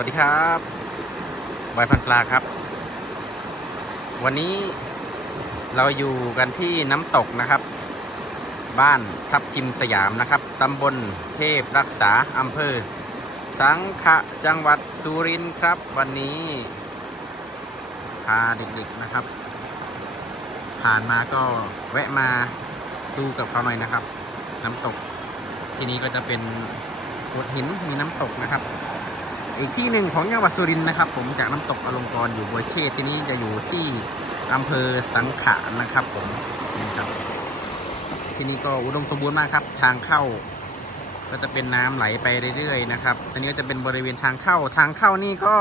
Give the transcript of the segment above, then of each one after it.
วัสดีครับบพันปลาครับ วันนี้เราอยู่กันที่น้ำตกนะครับ บ้านทับทิมสยามนะครับตำบลเทพรักษาอำเภอ สังขะจังหวัดสุรินทร์ครับ วันนี้พาเด็กๆนะครับ ผ่านมาก็แวะมาดูกับเขาหน่อยนะครับ น้ำตกที่นี้ก็จะเป็นโขดหินมีน้ำตกนะครับ อีกที่หนึ่งของจังหวัดสุรินทร์นะครับ ผมจากน้ำตกอลงกรอยู่บัวเชษที่นี้จะอยู่ที่อำเภอสังขะนะครับ ผมนี่ครับ ที่นี่ก็อุดมสมบูรณ์มากครับ ทางเข้า ก็จะเป็นน้ำไหลไปเรื่อยๆนะครับตอนนี้ก็จะเป็นบริเวณทางเข้าทางเข้านี่ก็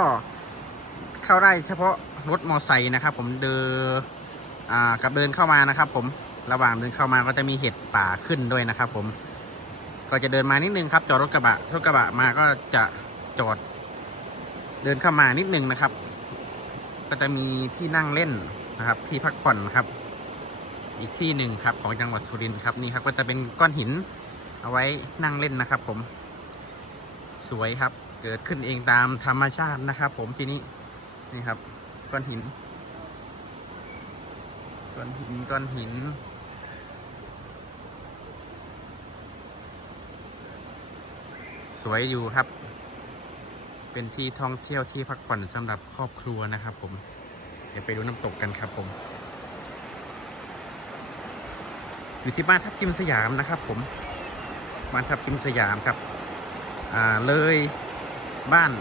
เข้าได้เฉพาะรถมอไซค์นะครับ ผมเดินอ่ากับเดินเข้ามานะครับ ผมระหว่างเดินเข้ามาก็จะมีเห็ดป่าขึ้นด้วยนะครับ ผมก็จะเดินมานิดนึงครับ จอดรถกระบะรถกระบะมาก็จะจอด เดินเข้ามานิดนึงนะครับ ก็จะมีที่นั่งเล่นนะครับ ที่พักผ่อนครับ อีกที่หนึ่งครับ ของจังหวัดสุรินทร์ครับนี่ครับ ก็จะเป็นก้อนหินเอาไว้นั่งเล่นนะครับ ผม สวยครับ เกิดขึ้นเองตามธรรมชาตินะครับ ผมที่นี้นี่ครับ ก้อนหิน ก้อนหินก้อนหินสวยอยู่ครับ เป็นที่ท่องเที่ยวที่พักผ่อนสำหรับครอบครัวนะครับ ผม เดี๋ยวไปดูน้ำตกกันครับผม อยู่ที่บ้านทับทิมสยามนะครับ ผมบ้านทับทิมสยามครับอ่าเลยบ้าน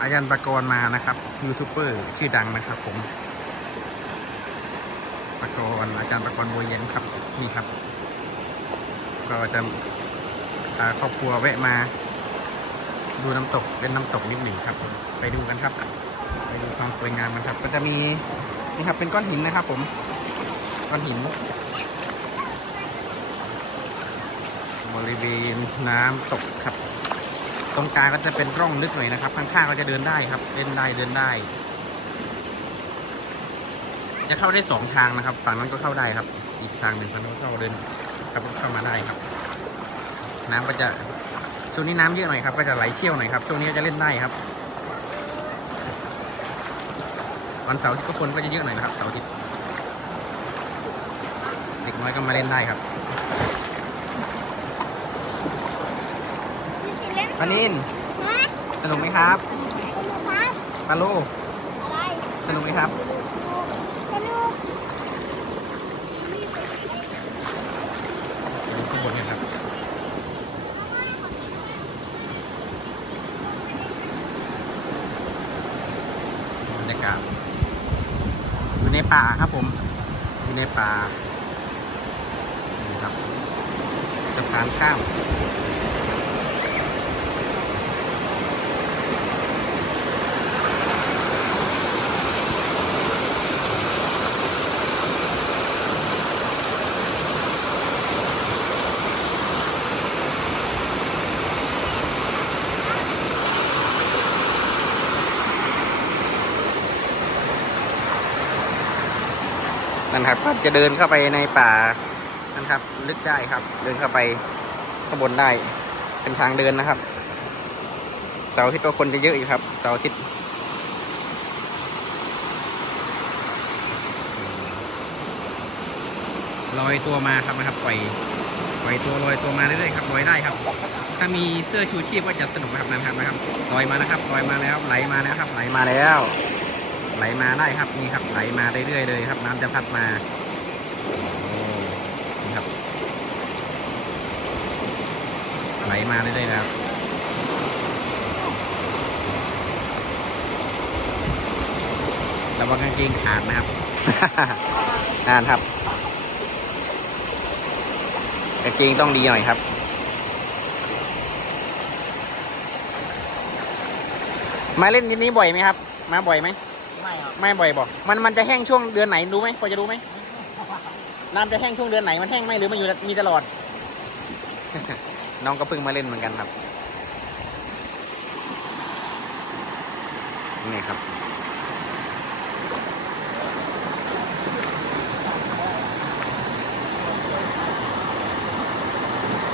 อาจารย์ประกรณ์มานะครับยูทูบเบอร์ชื่อดังนะครับผมประกรณ์อาจารย์ประกรณ์บัวเย็นครับนี่ครับ ก็จะพาครอบครัวแวะมา ดูน้ำตกเป็นน้ำตกนิดหนึ่งครับผมไปดูกันครับ ไปดูความสวยงามกันครับ ก็จะมีนี่ครับเป็นก้อนหินนะครับ ผม ก้อนหิน บริเวณน้ำตกครับ ตรงกลางก็จะเป็นร่องลึกหน่อยนะครับ ข้างๆก็จะเดินได้ครับเดินได้เดินได้ จะเข้าได้สองทางนะครับ ฝั่งนั้นก็เข้าได้ครับ อีกทางหนึ่งฝั่งนั้นก็เข้าเดินครับเข้ามาได้ครับ น้ำก็จะ ช่วงนี้น้ำเยอะหน่อยครับ ก็จะไหลเชี่ยวหน่อยครับ ช่วงนี้ก็จะเล่นได้ครับ วันเสาร์อาที่ก็คนก็จะเยอะหน่อยนะครับ เสาร์อาทิตย์เด็กน้อยก็มาเล่นได้ครับปานินฮะสนุกไหมครับสนุกครับปาลูอะไรสนุกไหมครับสนุกดูข้างบนกันครับ บรรยากาศ อยู่ในป่าครับผม อยู่ในป่านี่ครับสะพานข้าม นั่นครับก็จะเดินเข้าไปในป่านั่นครับ ลึกได้ครับ เดินเข้าไปข้างบนได้ เป็นทางเดินนะครับ เสาร์อาทิตย์ก็คนจะเยอะอยู่ครับ เสาร์อาทิตย์ลอยตัวมาครับนะครับปล่อยปล่อยตัวลอยตัวมาเรื่อยๆครับลอยได้ครับ ถ้ามีเสื้อชูชีพก็จะสนุกนะครับนะครับนะครับลอยมานะครับลอยมาแล้วไหลมาแล้วครับไหลมาแล้ว ไหลมาได้ครับนี่ครับไหลมาเรื่อยๆเลยครับ น้ำจะพัดมาโอ้นี่ครับ ไหลมาเรื่อยๆนะครับระวังกางเกงขาดนะครับอ่านครับกางเกงต้องดีหน่อยครับมาเล่นที่นี้บ่อยไหมครับ มาบ่อยไหมไม่ ครับไม่บ่อยบอกมันมันจะแห้งช่วงเดือนไหนรู้ไหมพอจะรู้ไหมน้ำจะแห้งช่วงเดือนไหนมันแห้งไหมหรือมันอยู่มีตลอด น้องก็เพิ่งมาเล่นเหมือนกันครับนี่ครับ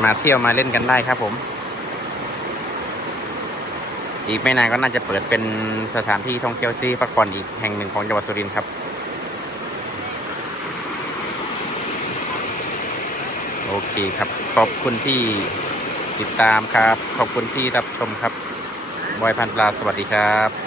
มาเที่ยวมาเล่นกันได้ครับผม อีกไม่นานก็น่าจะเปิดเป็นสถานที่ท่องเที่ยวที่พักผ่อนอีกแห่งหนึ่งของจังหวัดสุรินทร์ครับ โอเคครับ ขอบคุณที่ติดตามครับ ขอบคุณที่รับชมครับ บอยพันปลาสวัสดีครับ